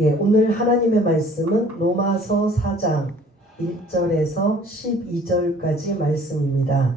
오늘 하나님의 말씀은 로마서 4장 1절에서 12절까지 말씀입니다.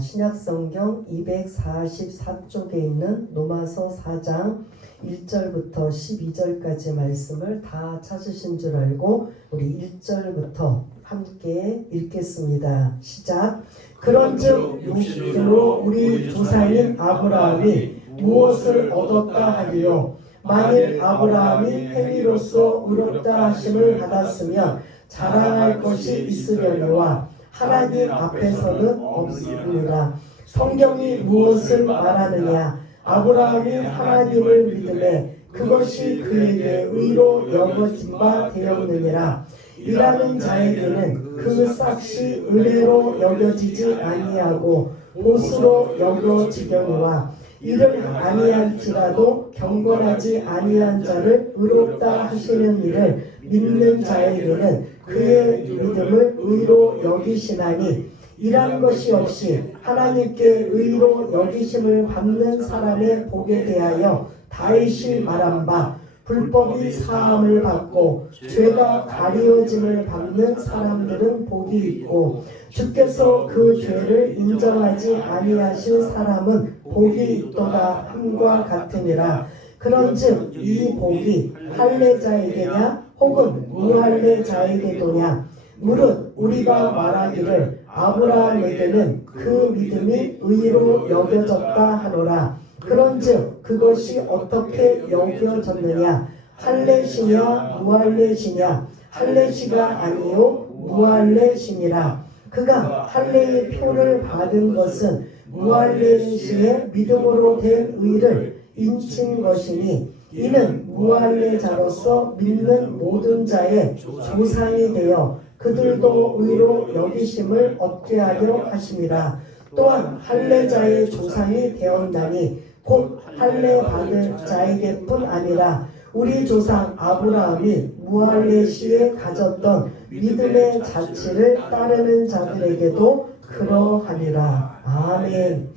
신약성경 244쪽에 있는 로마서 4장 1절부터 12절까지 말씀을 다 찾으신 줄 알고 우리 1절부터 함께 읽겠습니다. 시작. 그런즉 육신으로 우리 조상인 아브라함이 무엇을 얻었다 하리요? 만일 아브라함이 행위로서 의롭다 하심을 받았으면 자랑할 것이 있으려니와 하나님 앞에서는 없으리라. 성경이 무엇을 말하느냐? 아브라함이 하나님을 믿음에 그것이 그에게 의로 여겨진 바 되었느니라. 일하는 자에게는 그 삭시 은혜로 여겨지지 아니하고 못으로 여겨지려니와 이를 아니할지라도 경건하지 아니한 자를 의롭다 하시는 이를 믿는 자에게는 그의 믿음을 의로 여기시나니 일한 것이 없이 하나님께 의로 여기심을 받는 사람의 복에 대하여 다윗이 말한 바 불법이 사함을 받고 죄가 가리워짐을 받는 사람들은 복이 있고 주께서 그 죄를 인정하지 아니하신 사람은 복이 있도다 함과 같으니라. 그런즉 이 복이 할례자에게냐 혹은 무할례자에게도냐? 무릇 우리가 말하기를 아브라함에게는 그 믿음이 의로 여겨졌다 하노라. 그런즉 그것이 어떻게 여겨졌느냐? 할례시냐 무할례시냐? 할례시가 아니요 무할례시니라. 그가 할례의 표를 받은 것은 무할례시의 믿음으로 된 의를 인친 것이니 이는 무할례자로서 믿는 모든 자의 조상이 되어 그들도 의로 여기심을 얻게 하려 하심이라. 또한 할례자의 조상이 되었나니 곧 할례 받을 자에게뿐 아니라 우리 조상 아브라함이 무할례시에 가졌던 믿음의 자취를 따르는 자들에게도 그러하니라. 아멘.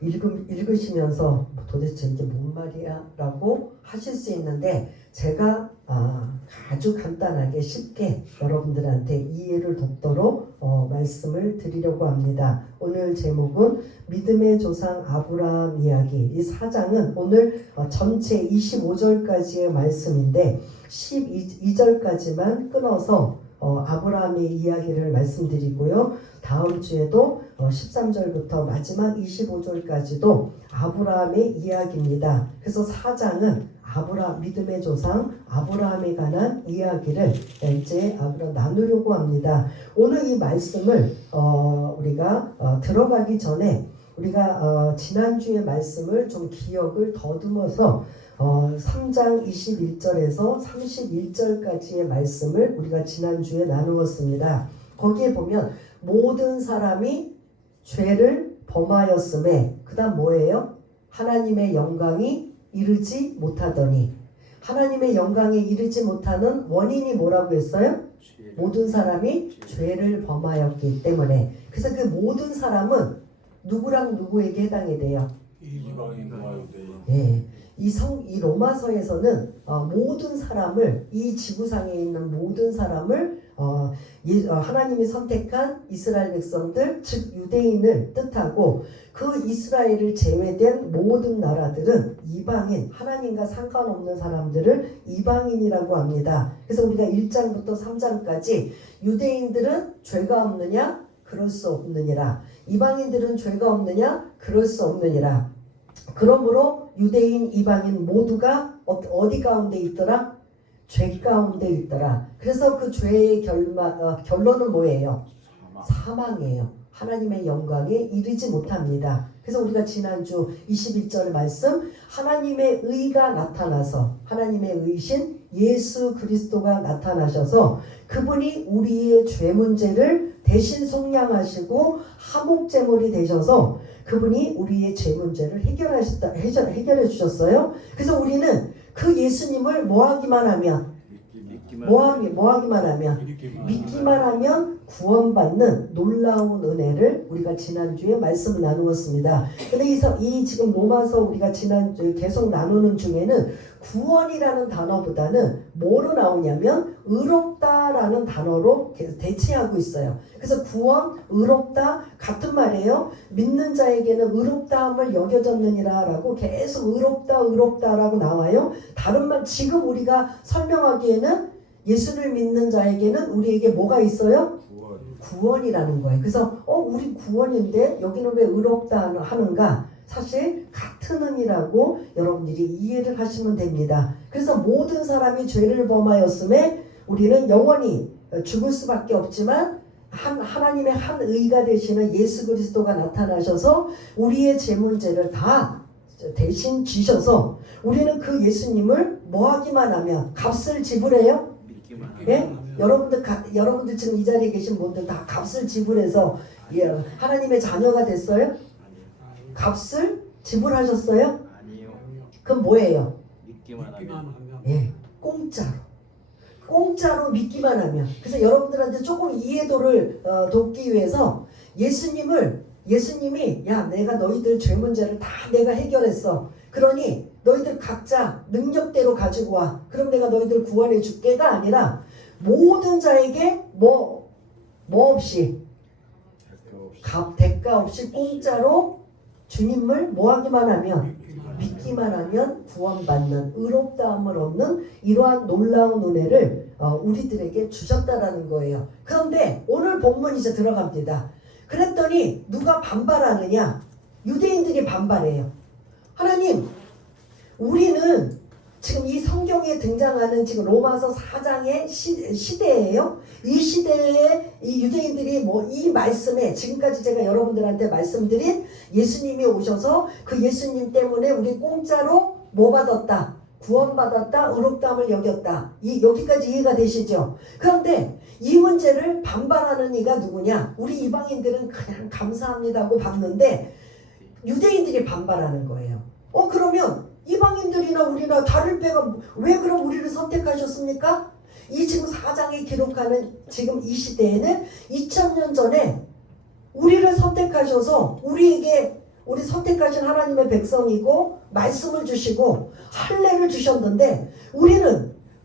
읽으시면서 도대체 이게 뭔 말이야? 라고 하실 수 있는데 제가 아주 간단하게 쉽게 여러분들한테 이해를 돕도록 말씀을 드리려고 합니다. 오늘 제목은 믿음의 조상 아브라함 이야기. 이 4장은 오늘 전체 25절까지의 말씀인데 12절까지만 끊어서 아브라함의 이야기를 말씀드리고요. 다음 주에도 13절부터 마지막 25절까지도 아브라함의 이야기입니다. 그래서 4장은 믿음의 조상 아브라함에 관한 이야기를 이제 나누려고 합니다. 오늘 이 말씀을 우리가 들어가기 전에 우리가 지난주의 말씀을 좀 기억을 더듬어서 3장 21절에서 31절까지의 말씀을 우리가 지난주에 나누었습니다. 거기에 보면 모든 사람이 죄를 범하였음에 그 다음 뭐예요? 하나님의 영광이 이르지 못하더니 하나님의 영광에 이르지 못하는 원인이 뭐라고 했어요? 모든 사람이 죄를 범하였기 때문에. 그래서 그 모든 사람은 누구랑 누구에게 해당이 돼요? 이방인과 유대인. 이 로마서에서는 모든 사람을 이 지구상에 있는 모든 사람을 하나님이 선택한 이스라엘 백성들 즉 유대인을 뜻하고 그 이스라엘을 제외된 모든 나라들은 이방인 하나님과 상관없는 사람들을 이방인이라고 합니다. 그래서 우리가 1장부터 3장까지 유대인들은 죄가 없느냐? 그럴 수 없느니라. 이방인들은 죄가 없느냐? 그럴 수 없느니라. 그러므로 유대인, 이방인 모두가 어디 가운데 있더라? 죄 가운데 있더라. 그래서 그 죄의 결론은 뭐예요? 사망이에요. 하나님의 영광에 이르지 못합니다. 그래서 우리가 지난주 21절 말씀 하나님의 의가 나타나서 하나님의 의신 예수 그리스도가 나타나셔서 그분이 우리의 죄 문제를 대신 속량하시고 화목제물이 되셔서 그분이 우리의 죄 문제를 해결해 주셨어요. 그래서 우리는 그 예수님을 뭐 하기만 하면 뭐하기만 하면 믿기만 하면 구원받는 놀라운 은혜를 우리가 지난주에 말씀을 나누었습니다. 근데 이 지금 로마서 우리가 지난주에 계속 나누는 중에는 구원이라는 단어보다는 뭐로 나오냐면 의롭다라는 단어로 계속 대치하고 있어요. 그래서 구원, 의롭다 같은 말이에요. 믿는 자에게는 의롭다함을 여겨졌느니라 라고 계속 의롭다라고 나와요. 다른 말 지금 우리가 설명하기에는 예수를 믿는 자에게는 우리에게 뭐가 있어요? 구원이라는 거예요. 그래서 우리 구원인데 여기는 왜 의롭다 하는가? 사실 같은 의미라고 여러분들이 이해를 하시면 됩니다. 그래서 모든 사람이 죄를 범하였음에 우리는 영원히 죽을 수밖에 없지만 하나님의 한 의가 되시는 예수 그리스도가 나타나셔서 우리의 죄 문제를 다 대신 지셔서 우리는 그 예수님을 뭐하기만 하면 값을 지불해요? 예? 여러분들 지금 이 자리에 계신 분들 다 값을 지불해서 하나님의 자녀가 됐어요? 값을 지불하셨어요? 아니요. 그럼 뭐예요? 믿기만 하면. 예, 공짜로 믿기만 하면. 그래서 여러분들한테 조금 이해도를 돕기 위해서 예수님이 내가 너희들 죄 문제를 다 내가 해결했어. 그러니 너희들 각자 능력대로 가지고 와. 그럼 내가 너희들 구원해 줄게가 아니라 모든 자에게 뭐 없이 대가 없이 공짜로 주님을 뭐하기만 하면 믿기만 하면 구원받는 의롭다함을 얻는 이러한 놀라운 은혜를 우리들에게 주셨다라는 거예요. 그런데 오늘 본문 이제 들어갑니다. 그랬더니 누가 반발하느냐? 유대인들이 반발해요. 하나님, 우리는 지금 이 성경에 등장하는 지금 로마서 4장의 시대예요. 이 시대에 이 유대인들이 이 말씀에 지금까지 제가 여러분들한테 말씀드린 예수님이 오셔서 그 예수님 때문에 우리 공짜로 뭐 받았다? 구원받았다, 의롭다함을 여겼다. 여기까지 이해가 되시죠? 그런데 이 문제를 반발하는 이가 누구냐? 우리 이방인들은 그냥 감사합니다 하고 받는데 유대인들이 반발하는 거예요. 그러면 이방인들이나 우리나 다를 바가 왜 그럼 우리를 선택하셨습니까? 이 지금 4장에 기록하는 지금 이 시대에는 2000년 전에 우리를 선택하셔서 우리 선택하신 하나님의 백성이고 말씀을 주시고 할례를 주셨는데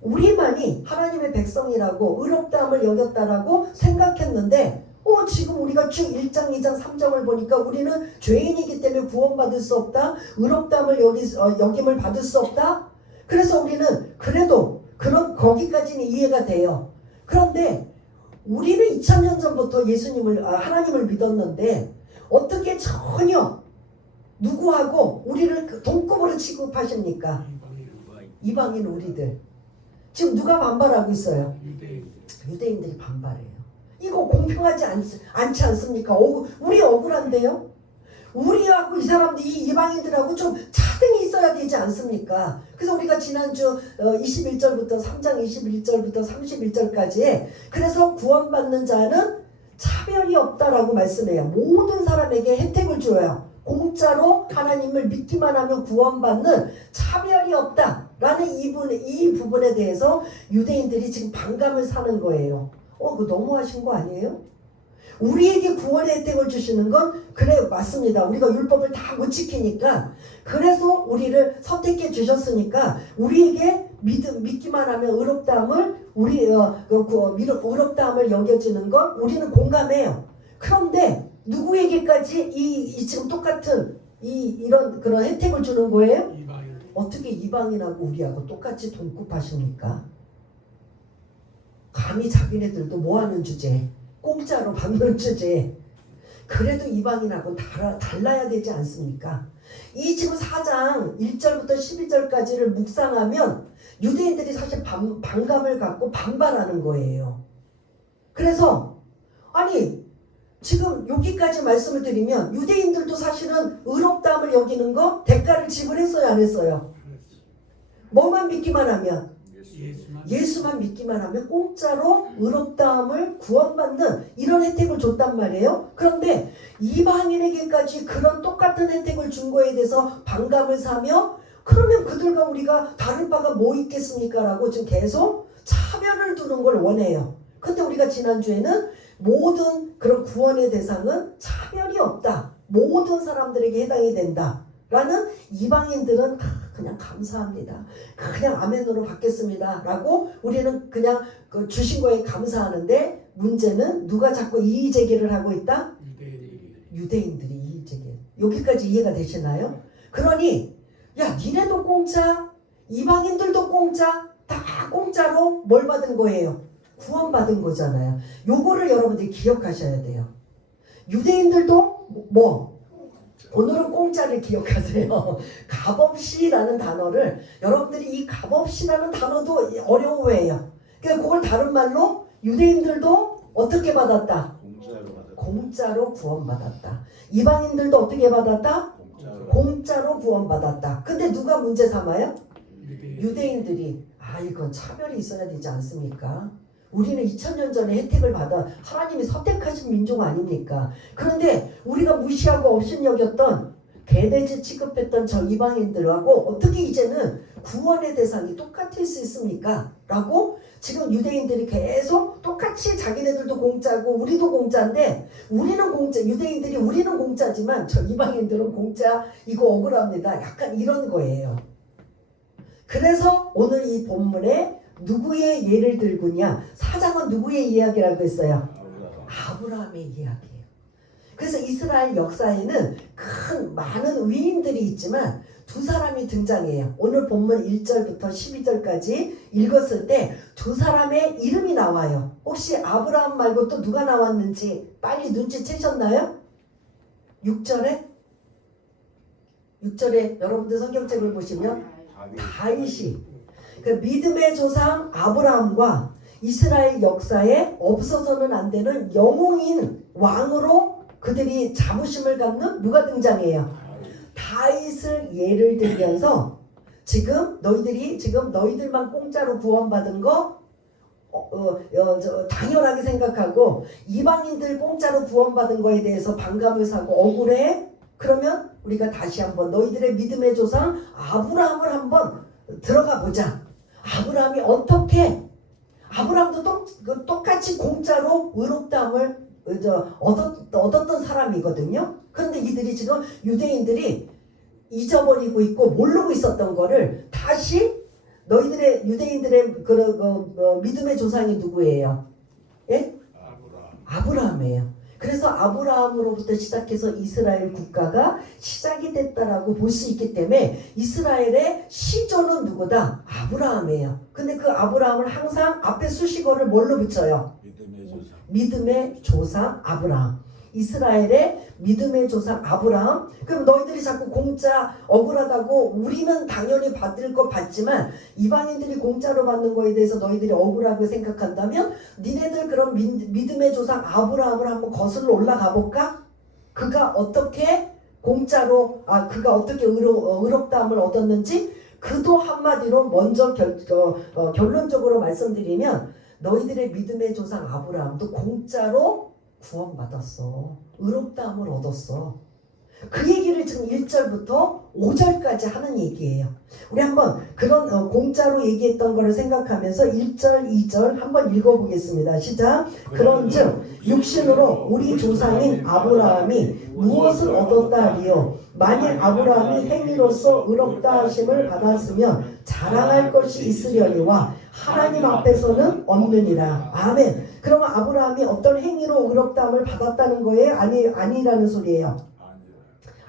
우리만이 하나님의 백성이라고 의롭다함을 여겼다라고 생각했는데 지금 우리가 쭉 1장, 2장, 3장을 보니까 우리는 죄인이기 때문에 구원받을 수 없다. 의롭다함을 여김을 받을 수 없다. 그래서 우리는 그래도 거기까지는 이해가 돼요. 그런데 우리는 2000년 전부터 하나님을 믿었는데 어떻게 전혀 누구하고 우리를 동급으로 취급하십니까? 이방인 우리들. 지금 누가 반발하고 있어요? 유대인들이 반발해요. 이거 공평하지 않지 않습니까? 우리 억울한데요? 우리하고 이 사람들, 이 이방인들하고 좀 차등이 있어야 되지 않습니까? 그래서 우리가 지난주 21절부터 3장 21절부터 31절까지 그래서 구원받는 자는 차별이 없다라고 말씀해요. 모든 사람에게 혜택을 줘요. 공짜로 하나님을 믿기만 하면 구원받는 차별이 없다라는 이 부분에 대해서 유대인들이 지금 반감을 사는 거예요. 그거 너무하신 거 아니에요? 우리에게 구원의 혜택을 주시는 건 그래 맞습니다. 우리가 율법을 다 못 지키니까 그래서 우리를 선택해 주셨으니까 우리에게 믿기만 하면 의롭다함을 의롭다함을 여겨지는 건 우리는 공감해요. 그런데 누구에게까지 이 지금 똑같은 이런 그런 혜택을 주는 거예요? 어떻게 이방인하고 우리하고 똑같이 동급하십니까? 감히 자기네들도 뭐하는 주제? 공짜로 받는 주제. 그래도 이방인하고는 달라야 되지 않습니까? 이 지금 4장 1절부터 12절까지를 묵상하면 유대인들이 사실 반감을 갖고 반발하는 거예요. 그래서 지금 여기까지 말씀을 드리면 유대인들도 사실은 의롭다함을 여기는 거 대가를 지불했어요, 안 했어요? 뭐만 믿기만 하면? 예수만 믿기만 하면 공짜로 의롭다함을 구원받는 이런 혜택을 줬단 말이에요. 그런데 이방인에게까지 그런 똑같은 혜택을 준 거에 대해서 반감을 사며 그러면 그들과 우리가 다른 바가 뭐 있겠습니까? 라고 지금 계속 차별을 두는 걸 원해요. 근데 우리가 지난주에는 모든 그런 구원의 대상은 차별이 없다. 모든 사람들에게 해당이 된다. 라는 이방인들은 그냥 감사합니다. 그냥 아멘으로 받겠습니다. 라고 우리는 그냥 그 주신 거에 감사하는데 문제는 누가 자꾸 이의제기를 하고 있다? 유대인들이 이의제기. 여기까지 이해가 되시나요? 그러니 야 니네도 공짜, 이방인들도 공짜, 다 공짜로 뭘 받은 거예요? 구원받은 거잖아요. 요거를 여러분들이 기억하셔야 돼요. 유대인들도 뭐 오늘은 공짜를 기억하세요. 값없이라는 단어를 여러분들이 이 값없이라는 단어도 어려워해요. 그러니까 그걸 다른 말로 유대인들도 어떻게 받았다? 공짜로 구원받았다. 이방인들도 어떻게 받았다? 공짜로 구원받았다. 근데 누가 문제 삼아요? 유대인들이 이건 차별이 있어야 되지 않습니까? 우리는 2000년 전에 혜택을 받아 하나님이 선택하신 민족 아닙니까? 그런데 우리가 무시하고 업신여겼던 개돼지 취급했던 저 이방인들하고 어떻게 이제는 구원의 대상이 똑같을 수 있습니까? 라고 지금 유대인들이 계속 똑같이 자기네들도 공짜고 우리도 공짜인데 우리는 공짜, 유대인들이 우리는 공짜지만 저 이방인들은 공짜, 이거 억울합니다. 약간 이런 거예요. 그래서 오늘 이 본문에 누구의 예를 들고냐? 4장은 누구의 이야기라고 했어요? 아브라함의 이야기예요. 그래서 이스라엘 역사에는 많은 위인들이 있지만 두 사람이 등장해요. 오늘 본문 1절부터 12절까지 읽었을 때 두 사람의 이름이 나와요. 혹시 아브라함 말고 또 누가 나왔는지 빨리 눈치채셨나요? 6절에 여러분들 성경책을 보시면 다윗이 그 믿음의 조상 아브라함과 이스라엘 역사에 없어서는 안 되는 영웅인 왕으로 그들이 자부심을 갖는 누가 등장해요? 다윗을 예를 들면서 지금 너희들만 공짜로 구원받은 거 당연하게 생각하고 이방인들 공짜로 구원받은 거에 대해서 반감을 사고 억울해? 그러면 우리가 다시 한번 너희들의 믿음의 조상 아브라함을 한번 들어가 보자. 아브라함이 어떻게 아브라함도 똑같이 공짜로 의롭다함을 얻었던 사람이거든요. 그런데 이들이 지금 유대인들이 잊어버리고 있고 모르고 있었던 거를 다시 너희들의 유대인들의 믿음의 조상이 누구예요? 예? 아브라함이에요. 그래서 아브라함으로부터 시작해서 이스라엘 국가가 시작이 됐다라고 볼 수 있기 때문에 이스라엘의 시조는 누구다? 아브라함이에요. 근데 그 아브라함을 항상 앞에 수식어를 뭘로 붙여요? 믿음의 조상 아브라함. 이스라엘의 믿음의 조상 아브라함. 그럼 너희들이 자꾸 공짜 억울하다고 우리는 당연히 받을 거 받지만 이방인들이 공짜로 받는 거에 대해서 너희들이 억울하게 생각한다면 니네들 그럼 믿음의 조상 아브라함을 한번 거슬러 올라가 볼까? 그가 어떻게 공짜로 그가 어떻게 의롭다함을 얻었는지 그도 한마디로 먼저 결론적으로 말씀드리면 너희들의 믿음의 조상 아브라함도 공짜로 구원받았어. 의롭다함을 얻었어. 그 얘기를 지금 1절부터 5절까지 하는 얘기예요. 우리 한번 그런 공짜로 얘기했던 거를 생각하면서 1절, 2절 한번 읽어보겠습니다. 시작. 그런즉 육신으로 우리 조상인 아브라함이 무엇을 얻었다 하리요? 만일 아브라함이 행위로서 의롭다 하심을 받았으면 자랑할 것이 있으려니와 하나님 앞에서는 없느니라. 아멘. 그러면 아브라함이 어떤 행위로 의롭다함을 받았다는 거예요? 아니라는 소리예요.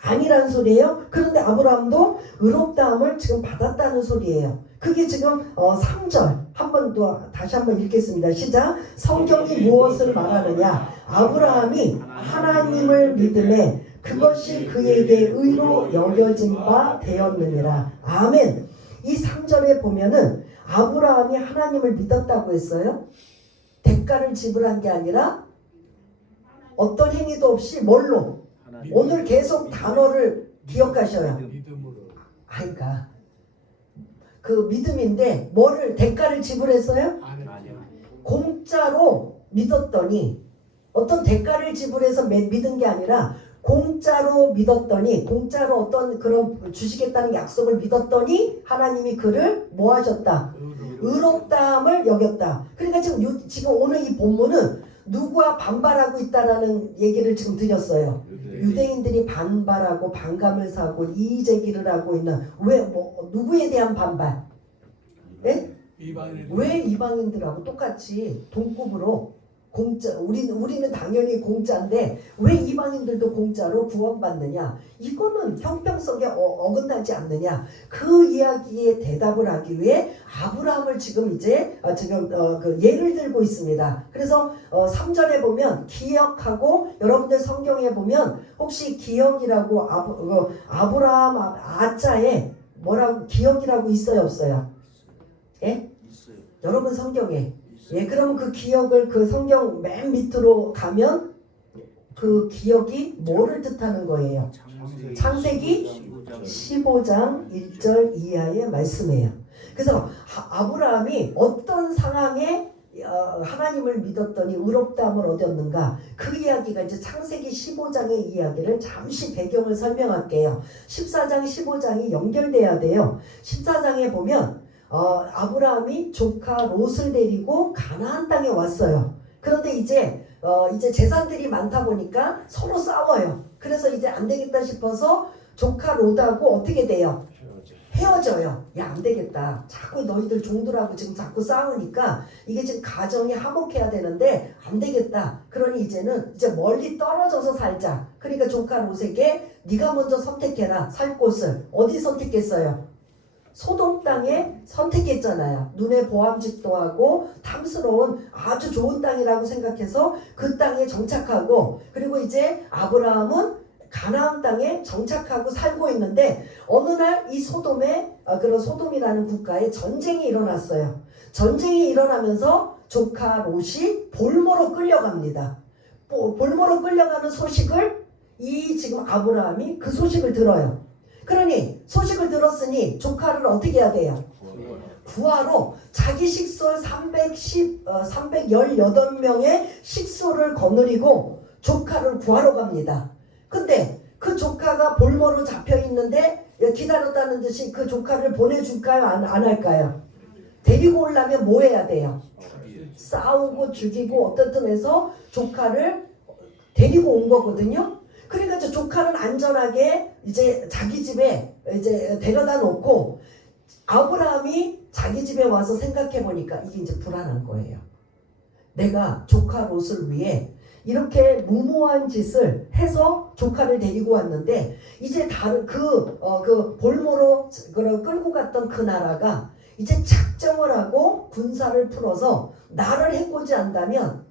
아니라는 소리예요. 그런데 아브라함도 의롭다함을 지금 받았다는 소리예요. 그게 지금 3절 한 번 더 다시 한번 읽겠습니다. 시작. 성경이 무엇을 말하느냐? 아브라함이 하나님을 믿음에 그것이 그에게 의로 여겨진 바 되었느니라. 아멘. 이 3절에 보면은 아브라함이 하나님을 믿었다고 했어요. 대가를 지불한 게 아니라 어떤 행위도 없이 뭘로? 오늘 계속 단어를 기억하셔요. 그러니까 그 믿음인데 뭐를 대가를 지불했어요? 공짜로 믿었더니 어떤 대가를 지불해서 믿은 게 아니라 공짜로 믿었더니 공짜로 어떤 그런 주시겠다는 약속을 믿었더니 하나님이 그를 뭐 하셨다? 의롭다함을 유익을 여겼다. 그러니까 지금 오늘 이 본문은 누구와 반발하고 있다라는 얘기를 지금 드렸어요. 유대인들이 반발하고 반감을 사고 이의 제기를 하고 있는 누구에 대한 반발? 예? 왜 이방인들하고 똑같이 동급으로 공짜 우리는 당연히 공짜인데 왜 이방인들도 공짜로 구원받느냐? 이거는 형평성에 어긋나지 않느냐? 그 이야기에 대답을 하기 위해 아브라함을 지금 그 예를 들고 있습니다. 그래서 3절에 보면 기억하고 여러분들 성경에 보면 혹시 기억이라고 아브라함 아자에 뭐라고 기억이라고 있어요 없어요? 예? 있어요. 여러분 성경에 예, 그러면 그 기억을 그 성경 맨 밑으로 가면 그 기억이 뭐를 뜻하는 거예요? 창세기 15장 1절 이하의 말씀이에요. 그래서 아브라함이 어떤 상황에 하나님을 믿었더니 의롭다함을 얻었는가, 그 이야기가 이제 창세기 15장의 이야기를 잠시 배경을 설명할게요. 14장 15장이 연결돼야 돼요. 14장에 보면 아브라함이 조카 롯을 데리고 가나안 땅에 왔어요. 그런데 이제 재산들이 많다 보니까 서로 싸워요. 그래서 이제 안 되겠다 싶어서 조카 롯하고 어떻게 돼요? 헤어져요. 야, 안 되겠다. 자꾸 너희들 종들하고 지금 자꾸 싸우니까 이게 지금 가정이 화목해야 되는데 안 되겠다. 그러니 이제는 멀리 떨어져서 살자. 그러니까 조카 롯에게 네가 먼저 선택해라. 살 곳을. 어디 선택했어요? 소돔 땅에 선택했잖아요. 눈에 보암직도 하고 탐스러운 아주 좋은 땅이라고 생각해서 그 땅에 정착하고, 그리고 이제 아브라함은 가나안 땅에 정착하고 살고 있는데 어느 날 이 소돔에 그런 소돔이라는 국가에 전쟁이 일어났어요. 전쟁이 일어나면서 조카 롯이 볼모로 끌려갑니다. 볼모로 끌려가는 소식을 지금 아브라함이 그 소식을 들어요. 그러니 소식을 들었으니 조카를 어떻게 해야 돼요? 구하러 자기 식솔 318명의 식솔을 거느리고 조카를 구하러 갑니다. 근데 그 조카가 볼모로 잡혀 있는데 기다렸다는 듯이 그 조카를 보내줄까요? 안 할까요? 데리고 오려면 뭐 해야 돼요? 싸우고 죽이고 어떻든 해서 조카를 데리고 온 거거든요. 그러니까 조카는 안전하게 이제 자기 집에 이제 데려다 놓고 아브라함이 자기 집에 와서 생각해 보니까 이게 이제 불안한 거예요. 내가 조카 롯을 위해 이렇게 무모한 짓을 해서 조카를 데리고 왔는데 이제 다른 그 볼모로 끌고 갔던 그 나라가 이제 작정을 하고 군사를 풀어서 나를 해코지 한다면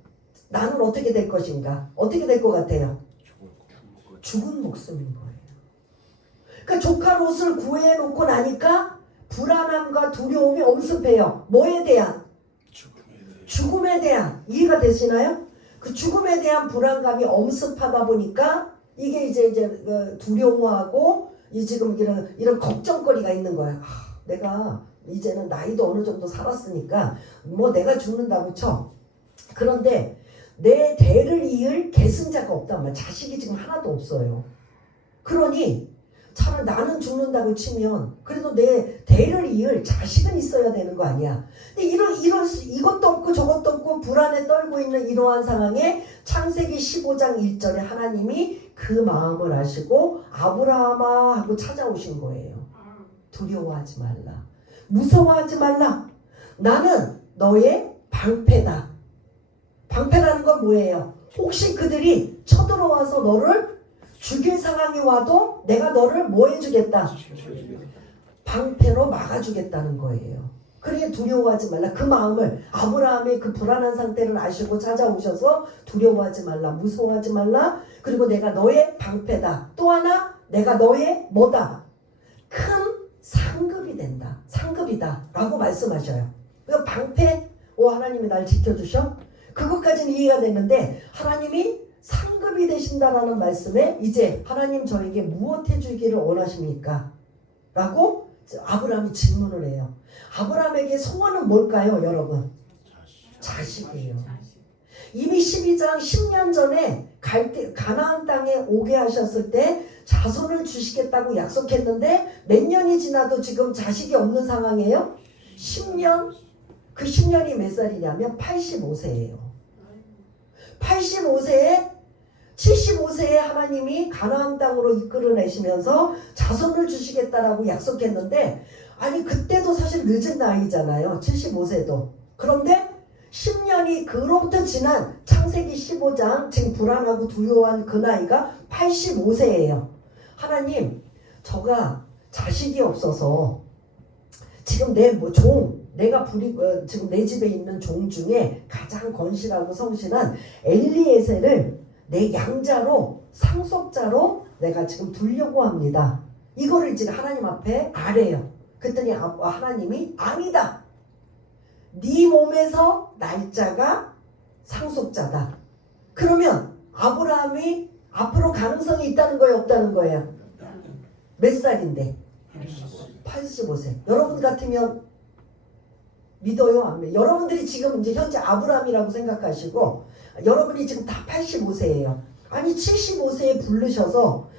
나는 어떻게 될 것인가? 어떻게 될 것 같아요? 죽은 목숨인 거예요. 그러니까 조카 롯을 구해놓고 나니까 불안함과 두려움이 엄습해요. 뭐에 대한? 죽음에 대한. 이해가 되시나요? 그 죽음에 대한 불안감이 엄습하다 보니까 이게 이제 두려워하고 지금 이런 걱정거리가 있는 거예요. 내가 이제는 나이도 어느 정도 살았으니까 뭐 내가 죽는다고 쳐. 그런데 내 대를 이을 계승자가 없단 말이야. 자식이 지금 하나도 없어요. 그러니 차라리 나는 죽는다고 치면 그래도 내 대를 이을 자식은 있어야 되는 거 아니야. 근데 이것도 없고 저것도 없고 불안에 떨고 있는 이러한 상황에 창세기 15장 1절에 하나님이 그 마음을 아시고 아브라함아 하고 찾아오신 거예요. 두려워하지 말라. 무서워하지 말라. 나는 너의 방패다. 방패라는 건 뭐예요? 혹시 그들이 쳐들어와서 너를 죽일 상황이 와도 내가 너를 뭐 해주겠다? 방패로 막아주겠다는 거예요. 그러니 두려워하지 말라. 그 마음을 아브라함의 그 불안한 상태를 아시고 찾아오셔서 두려워하지 말라. 무서워하지 말라. 그리고 내가 너의 방패다. 또 하나 내가 너의 뭐다? 큰 상급이 된다. 상급이다. 라고 말씀하셔요. 그 방패? 하나님이 날 지켜주셔? 그것까지는 이해가 됐는데 하나님이 상급이 되신다라는 말씀에 이제 하나님 저에게 무엇 해주기를 원하십니까? 라고 아브라함이 질문을 해요. 아브라함에게 소원은 뭘까요, 여러분? 자식이에요. 이미 12장 10년 전에 가나안 땅에 오게 하셨을 때 자손을 주시겠다고 약속했는데 몇 년이 지나도 지금 자식이 없는 상황이에요? 10년? 그 10년이 몇 살이냐면 85세예요. 85세에 75세에 하나님이 가나안 땅으로 이끌어내시면서 자손을 주시겠다라고 약속했는데, 아니 그때도 사실 늦은 나이잖아요. 75세도. 그런데 10년이 그로부터 지난 창세기 15장, 지금 불안하고 두려워한 그 나이가 85세예요. 하나님, 저가 자식이 없어서 지금 내가 지금 내 집에 있는 종 중에 가장 건실하고 성실한 엘리에셀을 내 양자로, 상속자로 내가 지금 두려고 합니다. 이거를 지금 하나님 앞에 아래요. 그랬더니 하나님이 아니다. 네 몸에서 날짜가 상속자다. 그러면 아브라함이 앞으로 가능성이 있다는 거예요, 없다는 거예요? 몇 살인데? 85세. 여러분 같으면 믿어요, 안 믿어요? 여러분들이 지금 이제 현재 아브라함이라고 생각하시고, 여러분이 지금 다 85세예요. 아니 75세에 부르셔서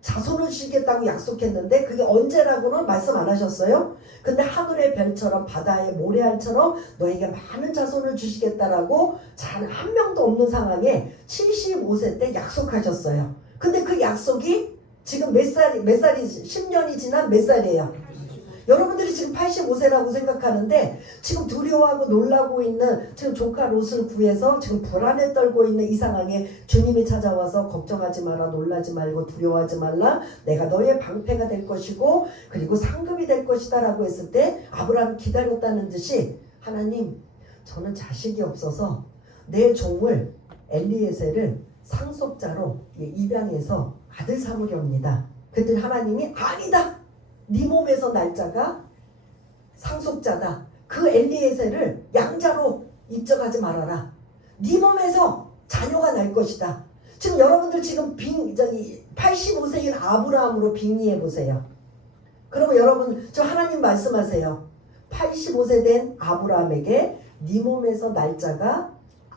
자손을 주시겠다고 약속했는데 그게 언제라고는 말씀 안 하셨어요? 근데 하늘의 별처럼 바다의 모래알처럼 너에게 많은 자손을 주시겠다라고 한 명도 없는 상황에 75세 때 약속하셨어요. 근데 그 약속이 지금 몇 살이 10년이 지난 몇 살이에요? 여러분들이 지금 85세라고 생각하는데 지금 두려워하고 놀라고 있는, 지금 조카 롯을 구해서 지금 불안에 떨고 있는 이 상황에 주님이 찾아와서 걱정하지 마라, 놀라지 말고 두려워하지 말라, 내가 너의 방패가 될 것이고 그리고 상급이 될 것이다 라고 했을 때 아브라함이 기다렸다는 듯이, 하나님, 저는 자식이 없어서 내 종을 엘리에셀을 상속자로 입양해서 아들 삼으려 합니다. 그랬더니 하나님이 아니다. 네 몸에서 날짜가 상속자다. 그 엘리에셀을 양자로 입적하지 말아라. 네 몸에서 자녀가 날 것이다. 지금 여러분들 지금 85세인 아브라함으로 빙의해 보세요. 그러면 여러분 저 하나님 말씀하세요. 85세 된 아브라함에게 네 몸에서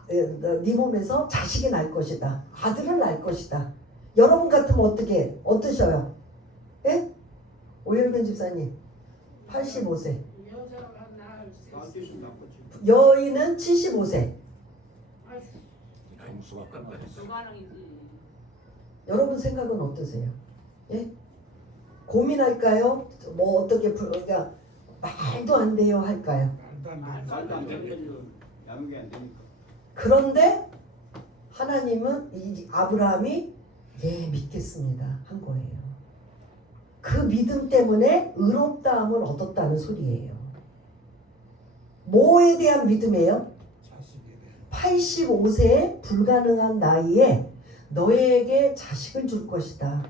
네 몸에서 자식이 날 것이다. 아들을 낳을 것이다. 여러분 같으면 어떠셔요? 예? 오열근 집사님 85세, 여인은 75세. 여러분 생각은 어떠세요? 예? 고민할까요? 뭐 어떻게 그러니까 말도 안 돼요 할까요? 말도 안 되는 양육이 안 되니까. 그런데 하나님은 이 아브라함이 믿겠습니다 한 거예요. 그 믿음 때문에 의롭다함을 얻었다는 소리예요. 뭐에 대한 믿음이에요? 85세의 불가능한 나이에 너에게 자식을 줄 것이다.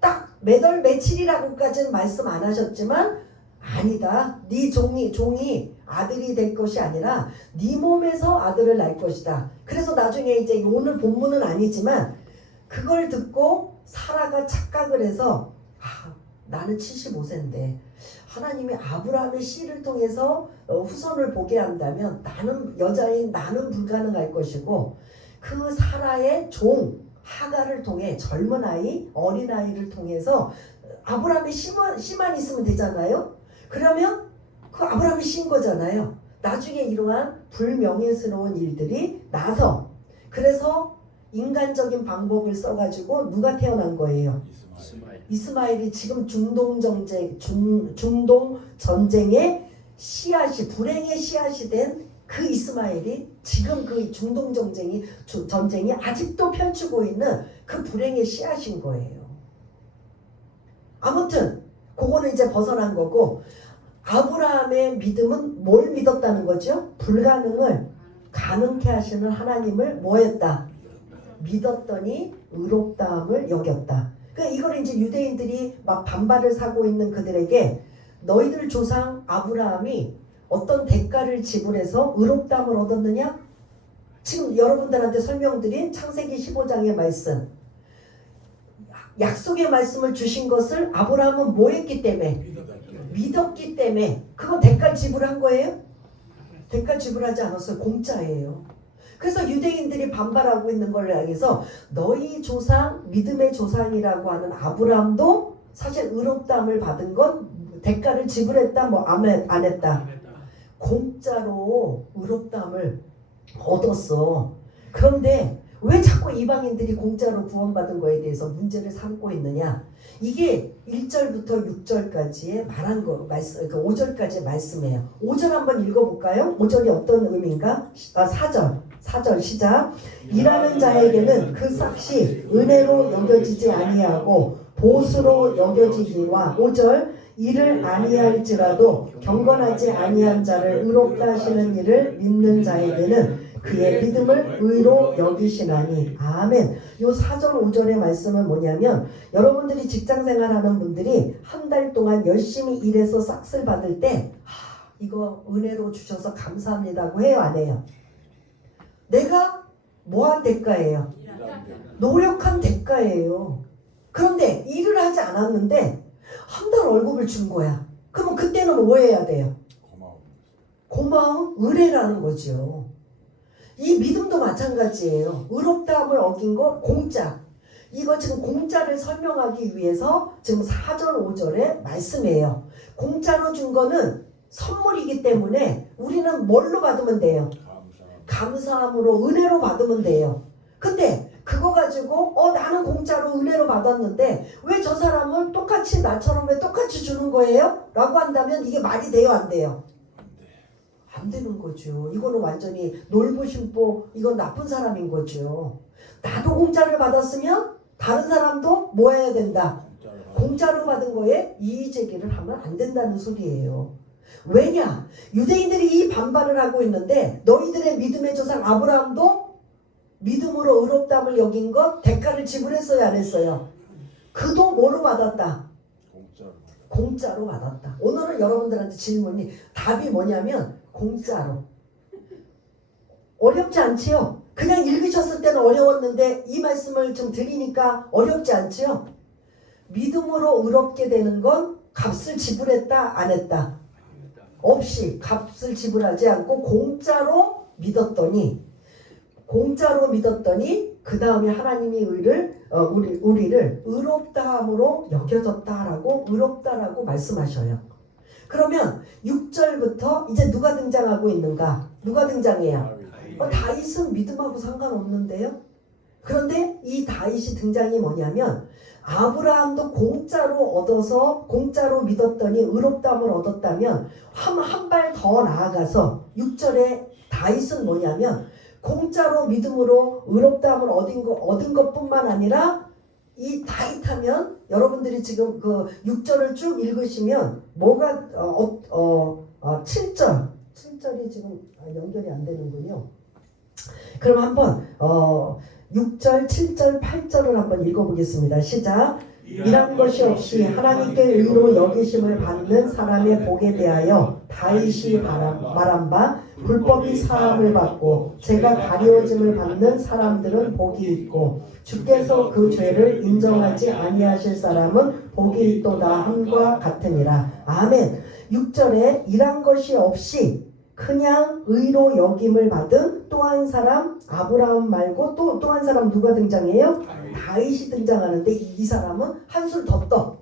딱 몇 월 며칠이라고까지는 말씀 안 하셨지만, 아니다. 네 종이 아들이 될 것이 아니라 네 몸에서 아들을 낳을 것이다. 그래서 나중에 이제 오늘 본문은 아니지만 그걸 듣고 사라가 착각을 해서, 나는 75세인데 하나님이 아브라함의 씨를 통해서 후손을 보게 한다면 나는 불가능할 것이고, 그 사라의 종 하가를 통해 젊은 아이, 어린아이를 통해서 아브라함의 씨만 있으면 되잖아요. 그러면 그 아브라함이 씨인 거잖아요. 나중에 이러한 불명예스러운 일들이 나서, 그래서 인간적인 방법을 써가지고 누가 태어난 거예요? 이스마엘이 지금 중동 전쟁의 씨앗이, 불행의 씨앗이 된 그 이스마엘이 지금 그 중동 전쟁이 아직도 펼치고 있는 그 불행의 씨앗인 거예요. 아무튼 그거는 이제 벗어난 거고, 아브라함의 믿음은 뭘 믿었다는 거죠? 불가능을 가능케 하시는 하나님을 뭐했다? 믿었더니 의롭다함을 여겼다. 그러니까 이걸 이제 유대인들이 막 반발을 사고 있는 그들에게, 너희들 조상 아브라함이 어떤 대가를 지불해서 의롭다함을 얻었느냐? 지금 여러분들한테 설명드린 창세기 15장의 말씀, 약속의 말씀을 주신 것을 아브라함은 뭐 했기 때문에? 믿었기 때문에. 그건 대가를 지불한 거예요? 대가 지불하지 않았어요. 공짜예요. 그래서 유대인들이 반발하고 있는 걸 향해서 너희 조상, 믿음의 조상이라고 하는 아브라함도 사실 의롭다함을 받은 건 대가를 지불했다, 뭐 안 했다. 공짜로 의롭다함을 얻었어. 그런데 왜 자꾸 이방인들이 공짜로 구원받은 거에 대해서 문제를 삼고 있느냐? 이게 1절부터 6절까지의 말한 거, 말씀, 그 5절까지의 말씀이에요. 5절 한번 읽어볼까요? 5절이 어떤 의미인가? 4절 시작. 일하는 자에게는 그 삭시 은혜로 여겨지지 아니하고 보수로 여겨지기와 5절 이를 아니할지라도 경건하지 아니한 자를 의롭다 하시는 이를 믿는 자에게는 그의 믿음을 의로 여기시나니. 아멘. 요 4절 5절의 말씀은 뭐냐면 여러분들이 직장생활하는 분들이 한 달 동안 열심히 일해서 싹쓸 받을 때 이거 은혜로 주셔서 감사합니다고 해요, 안 해요? 내가 뭐한 대가예요? 노력한 대가예요. 그런데 일을 하지 않았는데 한 달 월급을 준 거야. 그러면 그때는 뭐 해야 돼요? 고마움, 은혜라는 거죠. 이 믿음도 마찬가지예요. 의롭다함을 어긴 거 공짜. 이거 지금 공짜를 설명하기 위해서 지금 4절 5절의 말씀이에요. 공짜로 준 거는 선물이기 때문에 우리는 뭘로 받으면 돼요? 감사함으로 은혜로 받으면 돼요. 근데 그거 가지고 나는 공짜로 은혜로 받았는데 왜 저 사람은 똑같이 나처럼 왜 똑같이 주는 거예요? 라고 한다면 이게 말이 돼요, 안 돼요? 안 되는 거죠. 이거는 완전히 놀부심보, 이건 나쁜 사람인 거죠. 나도 공짜를 받았으면 다른 사람도 뭐 해야 된다? 공짜로 받은 거에 이의제기를 하면 안 된다는 소리예요. 왜냐? 유대인들이 이 반발을 하고 있는데 너희들의 믿음의 조상 아브라함도 믿음으로 의롭다함을 여긴 것 대가를 지불했어요, 안 했어요? 그도 뭐로 받았다? 공짜로 받았다. 오늘은 여러분들한테 질문이 답이 뭐냐면 공짜로. 어렵지 않지요? 그냥 읽으셨을 때는 어려웠는데 이 말씀을 좀 드리니까 어렵지 않지요? 믿음으로 의롭게 되는 건 값을 지불했다, 안 했다? 없이 값을 지불하지 않고 공짜로 믿었더니 그 다음에 하나님이 우리를 의롭다함으로 여겨졌다라고 의롭다라고 말씀하셔요. 그러면 6절부터 이제 누가 등장하고 있는가? 누가 등장해요? 다윗은 믿음하고 상관없는데요. 그런데 이 다윗이 등장이 뭐냐면 아브라함도 공짜로 믿었더니 의롭다함을 얻었다면 한 발 더 나아가서 6절에 다윗은 뭐냐면 공짜로 믿음으로 의롭다함을 얻은 것뿐만 아니라 이 다윗하면 여러분들이 지금 그 6절을 쭉 읽으시면 뭐가 7절이 지금 연결이 안 되는군요. 그럼 한번 6절, 7절, 8절을 한번 읽어보겠습니다. 시작. 일한 것이 없이 하나님께 의로 여기심을 받는 사람의 복에 대하여 다윗이 말한 바 불법이 사함을 받고 죄가 가려짐을 받는 사람들은 복이 있고 주께서 그 죄를 인정하지 아니하실 사람은 복이 있도다 함과 같으니라. 아멘. 6절에 일한 것이 없이 그냥 의로 여김을 받은 또 한 사람 아브라함 말고 또 한 사람 누가 등장해요? 다윗이 등장하는데 이 사람은 한술 더 떠.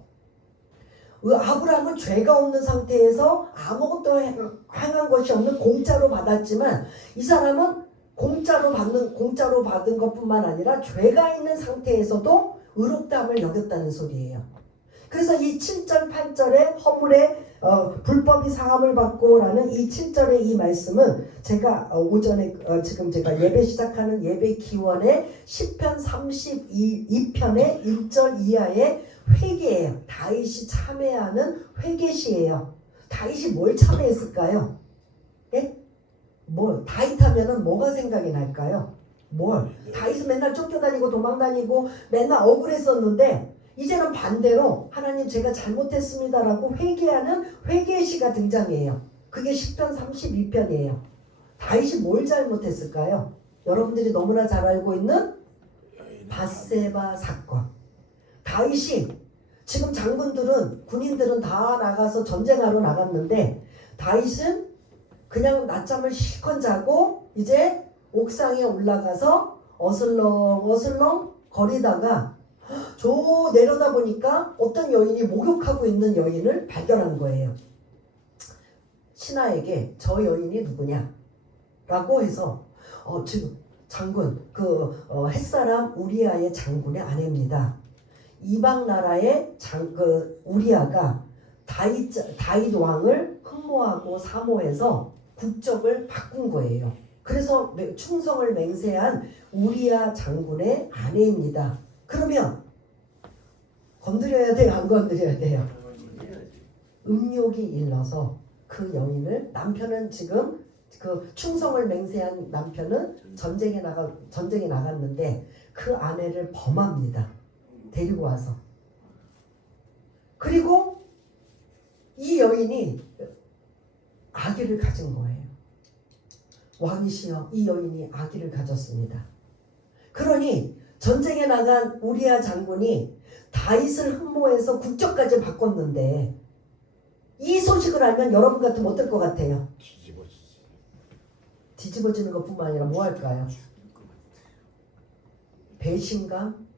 아브라함은 죄가 없는 상태에서 아무것도 행한 것이 없는 공짜로 받았지만 이 사람은 공짜로 받은 것뿐만 아니라 죄가 있는 상태에서도 의롭다함을 여겼다는 소리예요. 그래서 이 7절 8절의 허물의 불법이 사함을 받고라는 이 7절의 이 말씀은 제가 오전에 지금 제가 예배 시작하는 예배 기원의 시편 32편의 1절 이하의 회개예요. 다윗이 참회하는 회개시예요. 다윗이 뭘 참회했을까요? 예? 다윗 하면은 뭐가 생각이 날까요? 다윗은 맨날 쫓겨다니고 도망다니고 맨날 억울했었는데 이제는 반대로 하나님 제가 잘못했습니다라고 회개하는 회개시가 등장해요. 그게 시편 32편이에요. 다윗이 뭘 잘못했을까요? 여러분들이 너무나 잘 알고 있는 밧세바 사건. 다윗이 지금 장군들은 군인들은 다 나가서 전쟁하러 나갔는데 다윗은 그냥 낮잠을 실컷 자고 이제 옥상에 올라가서 어슬렁 거리다가 저 내려다 보니까 어떤 여인이 목욕하고 있는 여인을 발견한 거예요. 신하에게 저 여인이 누구냐? 라고 해서 지금 장군 햇사람 우리아의 장군의 아내입니다. 이방 나라의 우리아가 다윗 왕을 흠모하고 사모해서 국적을 바꾼 거예요. 그래서 충성을 맹세한 우리아 장군의 아내입니다. 그러면 건드려야 돼요, 안 건드려야 돼요? 음욕이 일러서 그 여인을, 남편은 지금 그 충성을 맹세한 남편은 전쟁에 나갔는데 그 아내를 범합니다. 데리고 와서. 그리고 이 여인이 아기를 가진 거예요. 왕이시여, 이 여인이 아기를 가졌습니다. 그러니 전쟁에 나간 우리아 장군이 다윗을 흠모해서 국적까지 바꿨는데 이 소식을 알면 여러분 같으면 어떨 것 같아요? 뒤집어지는 것뿐만 아니라 뭐 할까요? 배신감,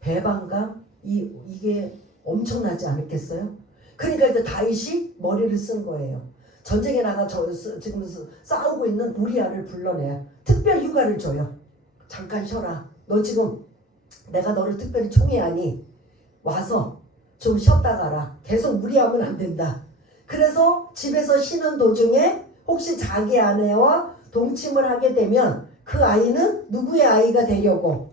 배반감, 이게 엄청나지 않겠어요? 그러니까 이제 다윗이 머리를 쓴 거예요. 전쟁에 나가 지금 싸우고 있는 우리아를 불러내 특별 휴가를 줘요. 잠깐 쉬어라. 너 지금 내가 너를 특별히 총애하니 와서 좀 쉬었다 가라. 계속 무리하면 안 된다. 그래서 집에서 쉬는 도중에 혹시 자기 아내와 동침을 하게 되면 그 아이는 누구의 아이가 되려고?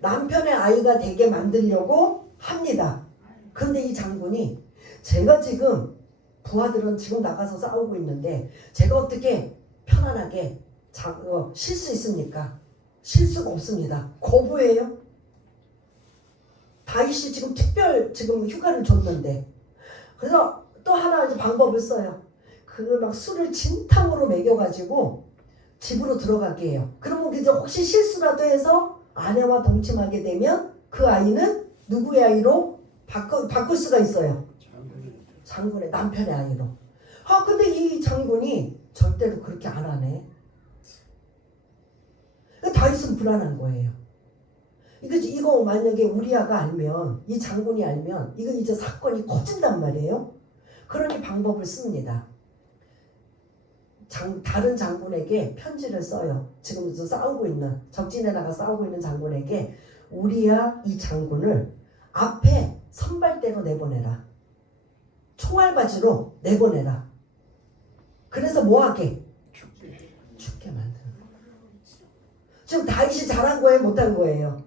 남편의 아이가 되게 만들려고 합니다. 그런데 이 장군이 제가 지금 부하들은 지금 나가서 싸우고 있는데 제가 어떻게 편안하게 쉴 수 있습니까? 쉴 수가 없습니다. 거부해요. 다윗이 지금 지금 휴가를 줬는데 그래서 또 하나 이제 방법을 써요. 막 술을 진탕으로 먹여가지고 집으로 들어가게 해요. 그러면 이제 혹시 실수라도 해서 아내와 동침하게 되면 그 아이는 누구의 아이로 바꿀 수가 있어요. 장군의 남편의 아이로. 근데 이 장군이 절대로 그렇게 안 하네. 다윗은 불안한 거예요. 이거 만약에 우리아가 알면, 이 장군이 알면 이거 이제 사건이 커진단 말이에요. 그러니 방법을 씁니다. 다른 장군에게 편지를 써요. 지금 싸우고 있는, 적진에 나가 싸우고 있는 장군에게 우리아 이 장군을 앞에 선발대로 내보내라. 총알바지로 내보내라. 그래서 뭐하게? 죽게 만드는 거예요. 지금 다윗이 잘한 거예요? 못한 거예요?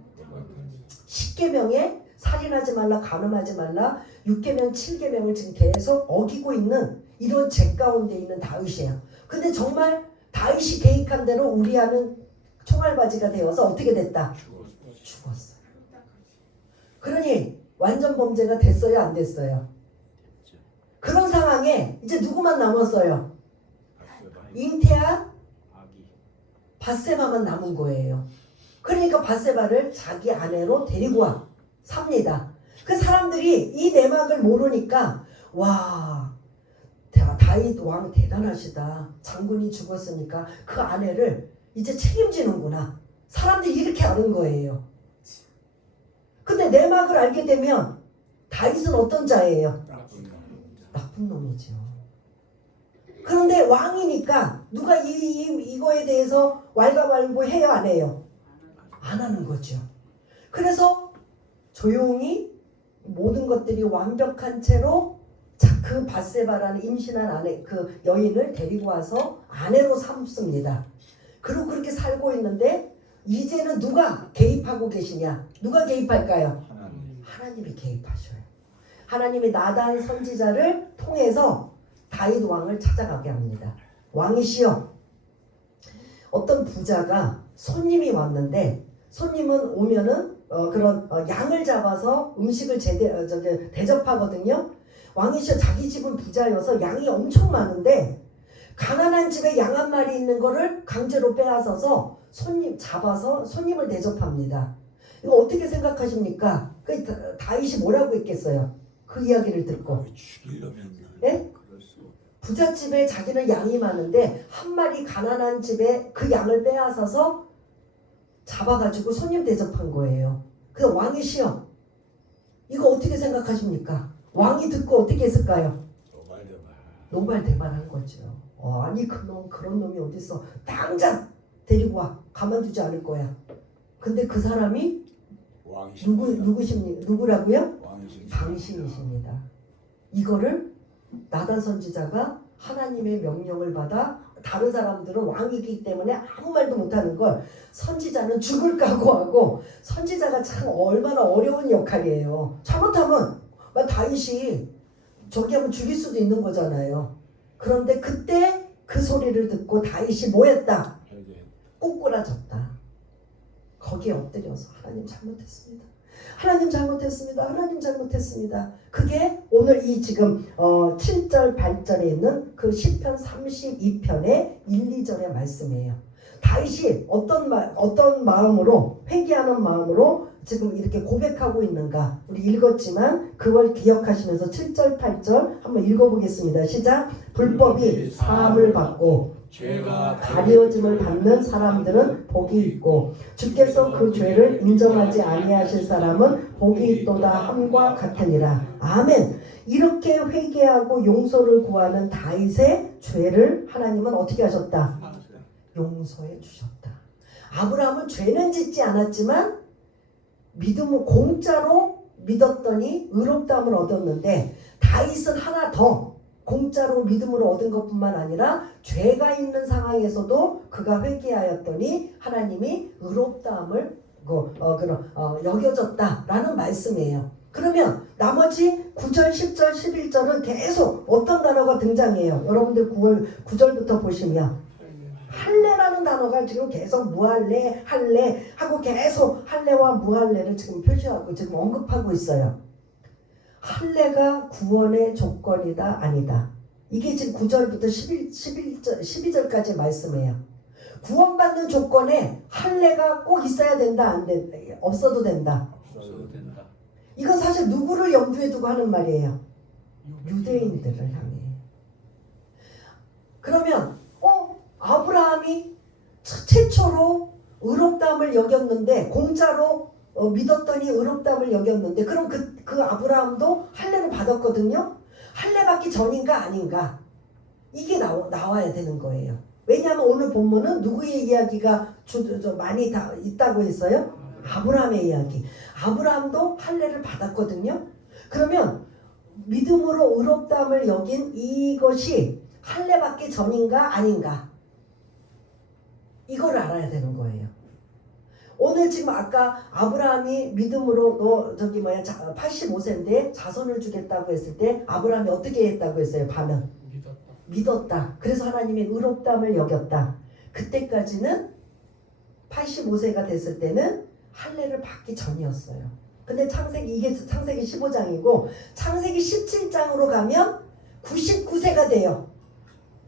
10계명에 살인하지 말라, 간음하지 말라, 6계명, 7계명을 지금 계속 어기고 있는 이런 죄 가운데 있는 다윗이에요. 근데 정말 다윗이 계획한 대로 우리아는 총알바지가 되어서 어떻게 됐다? 죽었어요. 그러니 완전 범죄가 됐어요? 안 됐어요? 그런 상황에 이제 누구만 남았어요? 잉태한 밧세바만 남은 거예요. 그러니까 밧세바를 자기 아내로 데리고 삽니다. 그 사람들이 이 내막을 모르니까 와, 다윗 왕 대단하시다. 장군이 죽었으니까 그 아내를 이제 책임지는구나. 사람들이 이렇게 아는 거예요. 근데 내막을 알게 되면 다윗은 어떤 자예요? 나쁜 놈이죠. 그런데 왕이니까 누가 이거에 대해서 왈가왈부 해요, 안 해요? 안 하는 거죠. 그래서 조용히 모든 것들이 완벽한 채로 그 밧세바라는 임신한 아내, 그 여인을 데리고 와서 아내로 삼습니다. 그리고 그렇게 살고 있는데 이제는 누가 개입하고 계시냐? 누가 개입할까요? 하나님이 개입하셔요. 하나님이 나단 선지자를 통해서 다윗 왕을 찾아가게 합니다. 왕이시여, 어떤 부자가 손님이 왔는데 손님은 오면은 양을 잡아서 음식을 대접하거든요. 왕이시여, 자기 집은 부자여서 양이 엄청 많은데 가난한 집에 양 한 마리 있는 거를 강제로 빼앗아서 잡아서 손님을 대접합니다. 이거 어떻게 생각하십니까? 다윗이 뭐라고 했겠어요? 그 이야기를 듣고. 예? 부잣집에 자기는 양이 많은데 한 마리 가난한 집에 그 양을 빼앗아서 잡아가지고 손님 대접한 거예요. 그래서 왕이시여, 이거 어떻게 생각하십니까? 왕이 듣고 어떻게 했을까요? 노발대발한 거죠. 아니 그놈 그런 놈이 어딨어. 당장 데리고 와. 가만두지 않을 거야. 근데 그 사람이 누구라고요? 당신이십니다. 이거를 나단 선지자가 하나님의 명령을 받아 다른 사람들은 왕이기 때문에 아무 말도 못하는 걸 선지자는 죽을 각오하고 선지자가 참 얼마나 어려운 역할이에요. 잘못하면 다윗이 저기 하면 죽일 수도 있는 거잖아요. 그런데 그때 그 소리를 듣고 다윗이 뭐 했다? 꼬꾸라졌다. 거기에 엎드려서 하나님 잘못했습니다. 하나님 잘못했습니다. 하나님 잘못했습니다. 그게 오늘 이 지금 7절 8절에 있는 그 시편 32편의 1, 2절의 말씀이에요. 다윗이 어떤 마음으로 회개하는 마음으로 지금 이렇게 고백하고 있는가 우리 읽었지만 그걸 기억하시면서 7절 8절 한번 읽어보겠습니다. 시작. 불법이 사함을 받고 죄가 가려짐을 받는 사람들은 복이 있고 주께서 그 죄를 인정하지 아니하실 사람은 복이 있도다 함과 같으니라. 아멘. 이렇게 회개하고 용서를 구하는 다윗의 죄를 하나님은 어떻게 하셨다? 용서해 주셨다. 아브라함은 죄는 짓지 않았지만 믿음을 공짜로 믿었더니 의롭다함을 얻었는데 다윗은 하나 더 공짜로 믿음으로 얻은 것뿐만 아니라 죄가 있는 상황에서도 그가 회개하였더니 하나님이 의롭다함을 여겨졌다라는 말씀이에요. 그러면 나머지 9절, 10절, 11절은 계속 어떤 단어가 등장해요? 여러분들 9절부터 보시면 할례라는 단어가 지금 계속 무할례, 할례 하고 계속 할례와 무할례를 지금 표시하고 지금 언급하고 있어요. 할례가 구원의 조건이다 아니다. 이게 지금 9절부터 12절까지 말씀이에요. 구원받는 조건에 할례가 꼭 있어야 된다 안 된다 없어도 된다. 이건 사실 누구를 염두에 두고 하는 말이에요? 유대인들을 향해. 그러면 아브라함이 최초로 의롭다함을 여겼는데 공짜로 믿었더니 의롭다함을 여겼는데 그럼 그 아브라함도 할례를 받았거든요. 할례 받기 전인가 아닌가 이게 나와야 되는 거예요. 왜냐하면 오늘 본문은 누구의 이야기가 많이 다 있다고 했어요? 아브라함의 이야기. 아브라함도 할례를 받았거든요. 그러면 믿음으로 의롭다함을 여긴 이것이 할례 받기 전인가 아닌가 이걸 알아야 되는 거예요. 오늘 지금 아까 아브라함이 믿음으로 85세인데 자손을 주겠다고 했을 때 아브라함이 어떻게 했다고 했어요? 반응. 믿었다. 그래서 하나님이 의롭다함을 여겼다. 그때까지는 85세가 됐을 때는 할례를 받기 전이었어요. 근데 이게 창세기 15장이고 창세기 17장으로 가면 99세가 돼요.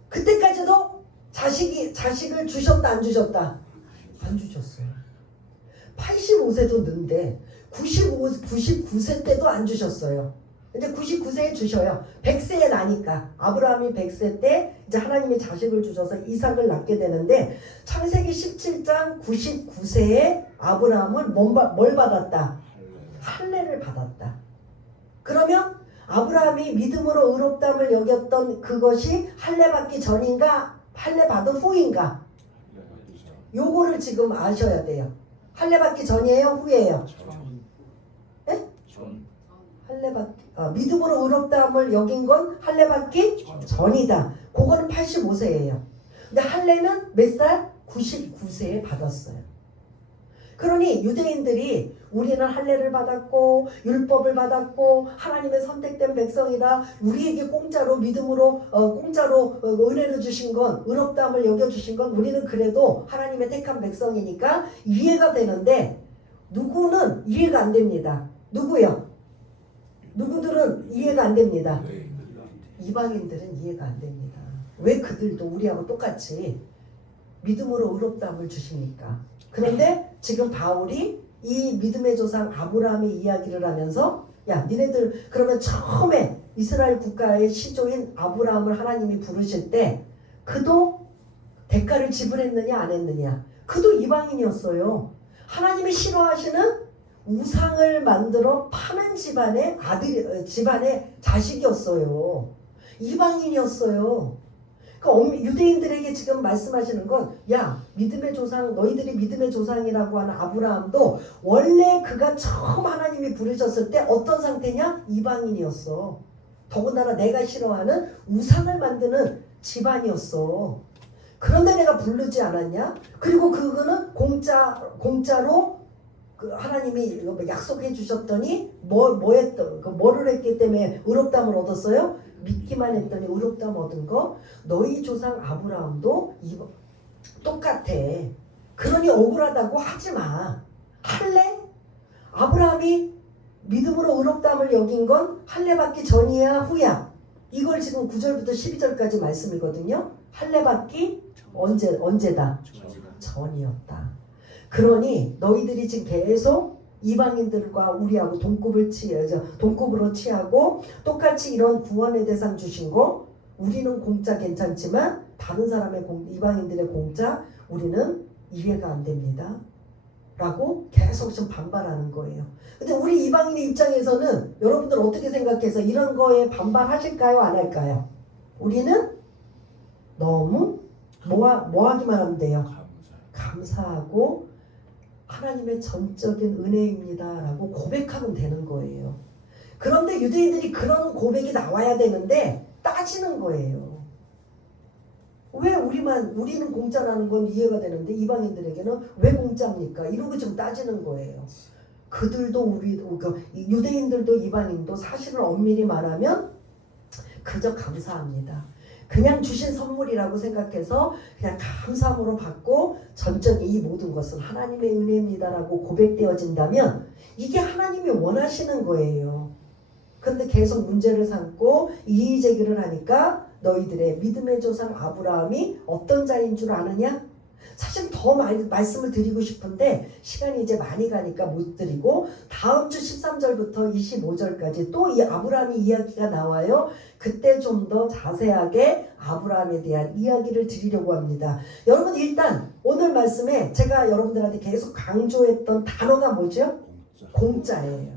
그때까지도 자식을 주셨다 안 주셨다? 안 주셨어요. 85세도 는데 99세 때도 안 주셨어요. 이제 99세에 주셔요. 100세에 나니까 아브라함이 100세 때 이제 하나님이 자식을 주셔서 이삭을 낳게 되는데 창세기 17장 99세에 아브라함은 뭘 받았다? 할례를 받았다. 그러면 아브라함이 믿음으로 의롭다함을 여겼던 그것이 할례 받기 전인가 할례 받은 후인가? 요거를 지금 아셔야 돼요. 할례 받기 전이에요? 후예요? 네? 믿음으로 의롭다함을 여긴 건 할례 받기 전이다. 그거는 85세예요. 근데 할례는 몇 살? 99세에 받았어요. 그러니 유대인들이 우리는 할례를 받았고 율법을 받았고 하나님의 선택된 백성이다. 우리에게 공짜로 믿음으로 공짜로 은혜를 주신 건 의롭다함을 여겨주신 건 우리는 그래도 하나님의 택한 백성이니까 이해가 되는데 누구는 이해가 안 됩니다. 누구요? 누구들은 이해가 안 됩니다. 이방인들은 이해가 안 됩니다. 왜 그들도 우리하고 똑같이 믿음으로 의롭다함을 주십니까? 그런데 지금 바울이 이 믿음의 조상 아브라함의 이야기를 하면서 야 니네들 그러면 처음에 이스라엘 국가의 시조인 아브라함을 하나님이 부르실 때 그도 대가를 지불했느냐 안 했느냐? 그도 이방인이었어요. 하나님이 싫어하시는 우상을 만들어 파는 집안의 자식이었어요. 이방인이었어요. 그러니까 유대인들에게 지금 말씀하시는 건, 야, 믿음의 조상, 너희들이 믿음의 조상이라고 하는 아브라함도 원래 그가 처음 하나님이 부르셨을 때 어떤 상태냐? 이방인이었어. 더군다나 내가 싫어하는 우상을 만드는 집안이었어. 그런데 내가 부르지 않았냐? 그리고 그거는 공짜로 그 하나님이 약속해 주셨더니 뭐를 했기 때문에 의롭다함을 얻었어요? 믿기만 했더니 의롭다함 얻은 거. 너희 조상 아브라함도 똑같아. 그러니 억울하다고 하지 마. 할래? 아브라함이 믿음으로 의롭다함을 여긴 건 할례 받기 전이야 후야? 이걸 지금 9절부터 12절까지 말씀이거든요. 할례 받기 언제다? 전이었다. 그러니 너희들이 지금 계속 이방인들과 우리하고 동급으로 취하고 똑같이 이런 구원의 대상 주신 거, 우리는 공짜 괜찮지만 다른 사람의 이방인들의 공짜 우리는 이해가 안 됩니다 라고 계속 좀 반발하는 거예요. 근데 우리 이방인의 입장에서는 여러분들 어떻게 생각해서 이런 거에 반발하실까요? 안 할까요? 우리는 너무 뭐 하기만 하면 돼요? 감사하고 하나님의 전적인 은혜입니다 라고 고백하면 되는 거예요. 그런데 유대인들이 그런 고백이 나와야 되는데 따지는 거예요. 왜 우리는 공짜라는 건 이해가 되는데 이방인들에게는 왜 공짜입니까? 이러고 좀 따지는 거예요. 그들도 유대인들도 이방인도 사실을 엄밀히 말하면 그저 감사합니다. 그냥 주신 선물이라고 생각해서 그냥 감사함으로 받고 전적인 이 모든 것은 하나님의 은혜입니다라고 고백되어진다면 이게 하나님이 원하시는 거예요. 근데 계속 문제를 삼고 이의제기를 하니까 너희들의 믿음의 조상 아브라함이 어떤 자인 줄 아느냐? 사실 더 말씀을 드리고 싶은데 시간이 이제 많이 가니까 못 드리고 다음 주 13절부터 25절까지 또 이 아브라함의 이야기가 나와요. 그때 좀 더 자세하게 아브라함에 대한 이야기를 드리려고 합니다. 여러분 일단 오늘 말씀에 제가 여러분들한테 계속 강조했던 단어가 뭐죠? 공짜예요.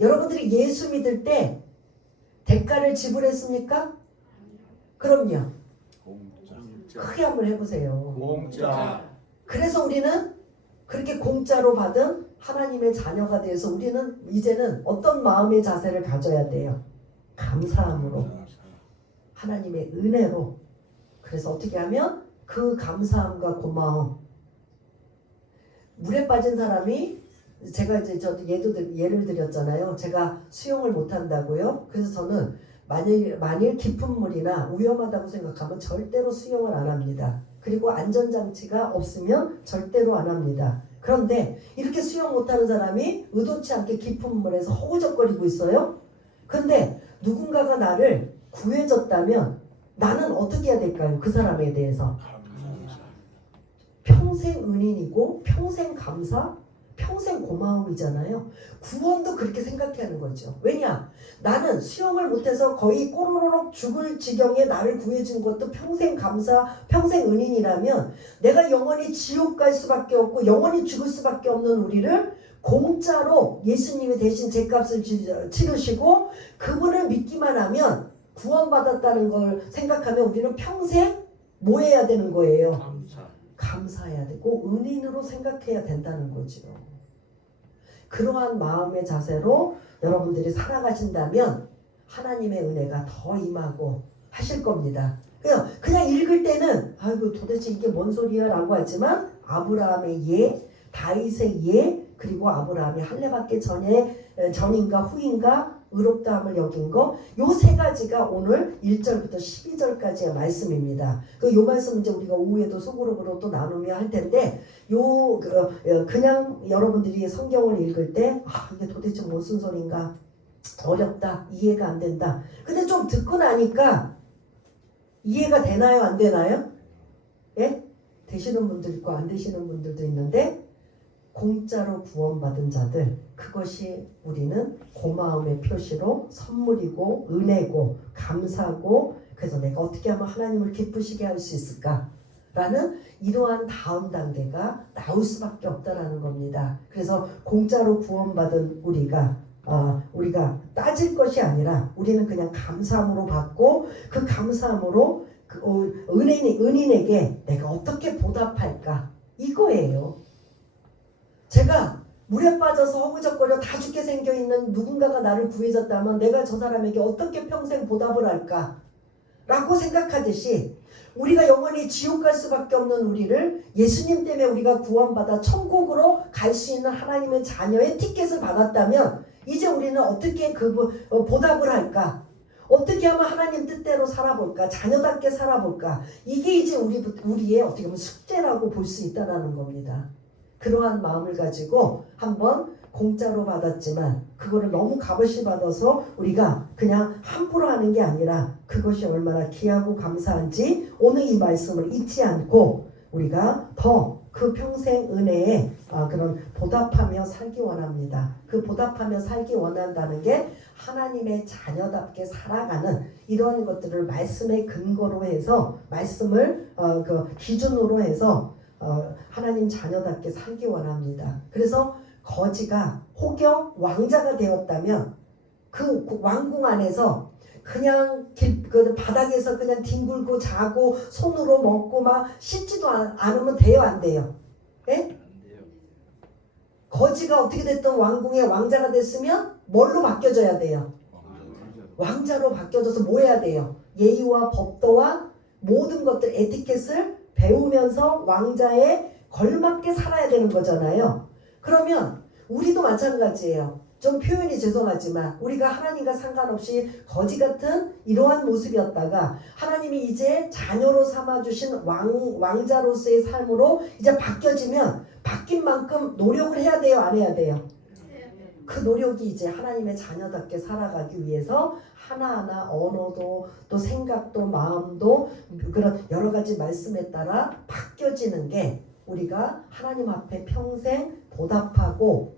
여러분들이 예수 믿을 때 대가를 지불했습니까? 그럼요. 크게 한번 해보세요. 공짜. 그래서 우리는 그렇게 공짜로 받은 하나님의 자녀가 돼서 우리는 이제는 어떤 마음의 자세를 가져야 돼요? 감사함으로, 하나님의 은혜로. 그래서 어떻게 하면 그 감사함과 고마움, 물에 빠진 사람이 제가 이제 저도 예를 드렸잖아요. 제가 수영을 못한다고요. 그래서 저는 만일 깊은 물이나 위험하다고 생각하면 절대로 수영을 안 합니다. 그리고 안전장치가 없으면 절대로 안 합니다. 그런데 이렇게 수영 못하는 사람이 의도치 않게 깊은 물에서 허우적거리고 있어요. 근데 누군가가 나를 구해줬다면 나는 어떻게 해야 될까요? 그 사람에 대해서 평생 은인이고 평생 감사, 평생 고마움이잖아요. 구원도 그렇게 생각하는 거죠. 왜냐? 나는 수영을 못해서 거의 꼬르륵 죽을 지경에 나를 구해준 것도 평생 감사, 평생 은인이라면 내가 영원히 지옥 갈 수밖에 없고 영원히 죽을 수밖에 없는 우리를 공짜로 예수님이 대신 죄값을 치르시고 그분을 믿기만 하면 구원받았다는 걸 생각하면 우리는 평생 뭐 해야 되는 거예요? 감사해야 되고 은인으로 생각해야 된다는 거죠. 그러한 마음의 자세로 여러분들이 살아가신다면 하나님의 은혜가 더 임하고 하실 겁니다. 그냥 읽을 때는 아이고 도대체 이게 뭔 소리야 라고 하지만 아브라함의 예, 다윗의 예, 그리고 아브라함이 할례 받기 전인가 후인가 의롭다함을 여긴 거, 요 세 가지가 오늘 1절부터 12절까지의 말씀입니다. 요 말씀 이제 우리가 오후에도 소그룹으로 또 나누며 할 텐데, 그냥 여러분들이 성경을 읽을 때, 이게 도대체 무슨 소린가? 어렵다, 이해가 안 된다. 근데 좀 듣고 나니까 이해가 되나요, 안 되나요? 예? 되시는 분들 있고 안 되시는 분들도 있는데, 공짜로 구원받은 자들, 그것이 우리는 고마움의 표시로 선물이고 은혜고 감사고, 그래서 내가 어떻게 하면 하나님을 기쁘시게 할 수 있을까? 라는 이러한 다음 단계가 나올 수밖에 없다라는 겁니다. 그래서 공짜로 구원받은 우리가 우리가 따질 것이 아니라 우리는 그냥 감사함으로 받고 그 감사함으로 은인에게 내가 어떻게 보답할까 이거예요. 제가 물에 빠져서 허우적거려 다 죽게 생겨있는 누군가가 나를 구해줬다면 내가 저 사람에게 어떻게 평생 보답을 할까 라고 생각하듯이 우리가 영원히 지옥 갈 수밖에 없는 우리를 예수님 때문에 우리가 구원받아 천국으로 갈 수 있는 하나님의 자녀의 티켓을 받았다면 이제 우리는 어떻게 보답을 할까? 어떻게 하면 하나님 뜻대로 살아볼까? 자녀답게 살아볼까? 이게 이제 우리의 어떻게 보면 숙제라고 볼 수 있다는 겁니다. 그러한 마음을 가지고 한번 공짜로 받았지만 그거를 너무 값없이 받아서 우리가 그냥 함부로 하는 게 아니라 그것이 얼마나 귀하고 감사한지 오늘 이 말씀을 잊지 않고 우리가 더 그 평생 은혜에 그런 보답하며 살기 원합니다. 그 보답하며 살기 원한다는 게 하나님의 자녀답게 살아가는 이러한 것들을 말씀의 근거로 해서 말씀을 그 기준으로 해서 하나님 자녀답게 살기 원합니다. 그래서 거지가 혹여 왕자가 되었다면 그 왕궁 안에서 그냥 그 바닥에서 그냥 뒹굴고 자고 손으로 먹고 막 씻지도 않으면 돼요, 안 돼요? 예? 거지가 어떻게 됐든 왕궁의 왕자가 됐으면 뭘로 바뀌어져야 돼요? 왕자로 바뀌어져서 뭐 해야 돼요? 예의와 법도와 모든 것들 에티켓을 배우면서 왕자에 걸맞게 살아야 되는 거잖아요. 그러면 우리도 마찬가지예요. 좀 표현이 죄송하지만 우리가 하나님과 상관없이 거지 같은 이러한 모습이었다가 하나님이 이제 자녀로 삼아주신 왕자로서의 삶으로 이제 바뀌어지면 바뀐 만큼 노력을 해야 돼요, 안 해야 돼요? 그 노력이 이제 하나님의 자녀답게 살아가기 위해서 하나하나 언어도 또 생각도 마음도 그런 여러 가지 말씀에 따라 바뀌어지는 게 우리가 하나님 앞에 평생 보답하고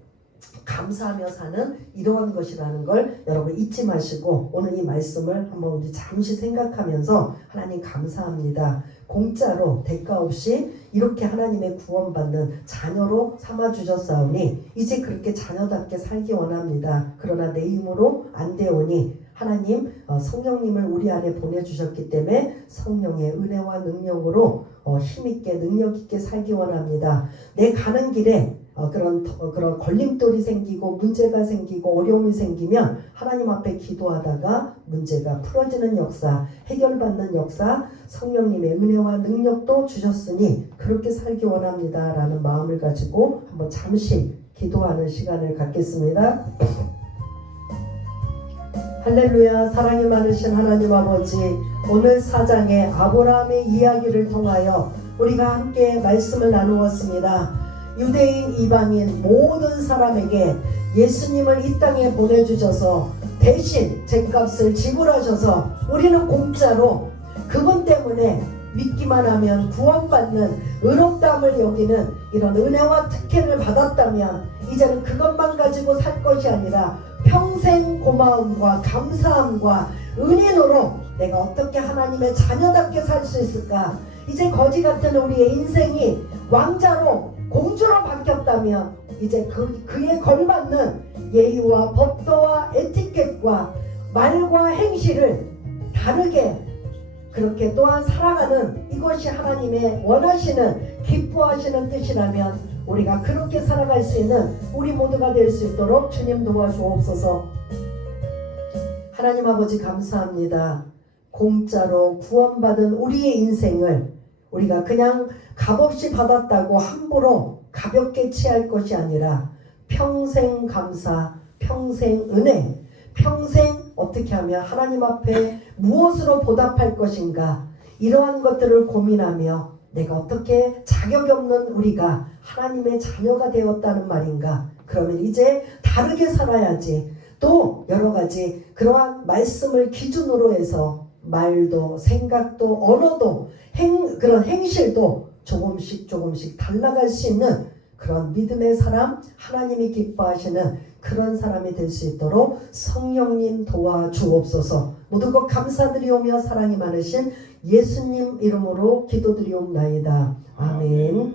감사하며 사는 이러한 것이라는 걸 여러분 잊지 마시고 오늘 이 말씀을 한번 우리 잠시 생각하면서 하나님 감사합니다. 공짜로 대가 없이 이렇게 하나님의 구원받는 자녀로 삼아주셨사오니 이제 그렇게 자녀답게 살기 원합니다. 그러나 내 힘으로 안 되오니 하나님 성령님을 우리 안에 보내주셨기 때문에 성령의 은혜와 능력으로 힘있게 능력있게 살기 원합니다. 내 가는 길에 그런 걸림돌이 생기고 문제가 생기고 어려움이 생기면 하나님 앞에 기도하다가 문제가 풀어지는 역사, 해결받는 역사, 성령님의 은혜와 능력도 주셨으니 그렇게 살기 원합니다 라는 마음을 가지고 한번 잠시 기도하는 시간을 갖겠습니다. 할렐루야. 사랑이 많으신 하나님 아버지, 오늘 4장의 아브라함의 이야기를 통하여 우리가 함께 말씀을 나누었습니다. 유대인 이방인 모든 사람에게 예수님을 이 땅에 보내주셔서 대신 죗값을 지불하셔서 우리는 공짜로 그분 때문에 믿기만 하면 구원받는 의롭다함을 여기는 이런 은혜와 특혜를 받았다면 이제는 그것만 가지고 살 것이 아니라 평생 고마움과 감사함과 은인으로 내가 어떻게 하나님의 자녀답게 살 수 있을까? 이제 거지 같은 우리의 인생이 왕자로 공주로 바뀌었다면 이제 그에 걸맞는 예의와 법도와 에티켓과 말과 행실을 다르게 그렇게 또한 살아가는 이것이 하나님의 원하시는 기뻐하시는 뜻이라면 우리가 그렇게 살아갈 수 있는 우리 모두가 될 수 있도록 주님 도와주옵소서. 하나님 아버지 감사합니다. 공짜로 구원받은 우리의 인생을 우리가 그냥 값없이 받았다고 함부로 가볍게 취할 것이 아니라 평생 감사, 평생 은혜, 평생 어떻게 하면 하나님 앞에 무엇으로 보답할 것인가 이러한 것들을 고민하며 내가 어떻게 자격이 없는 우리가 하나님의 자녀가 되었다는 말인가? 그러면 이제 다르게 살아야지. 또 여러 가지 그러한 말씀을 기준으로 해서 말도 생각도 언어도 그런 행실도 조금씩 달라갈 수 있는 그런 믿음의 사람, 하나님이 기뻐하시는 그런 사람이 될 수 있도록 성령님 도와주옵소서. 모든 것 감사드리오며 사랑이 많으신 예수님 이름으로 기도드리옵나이다. 아멘.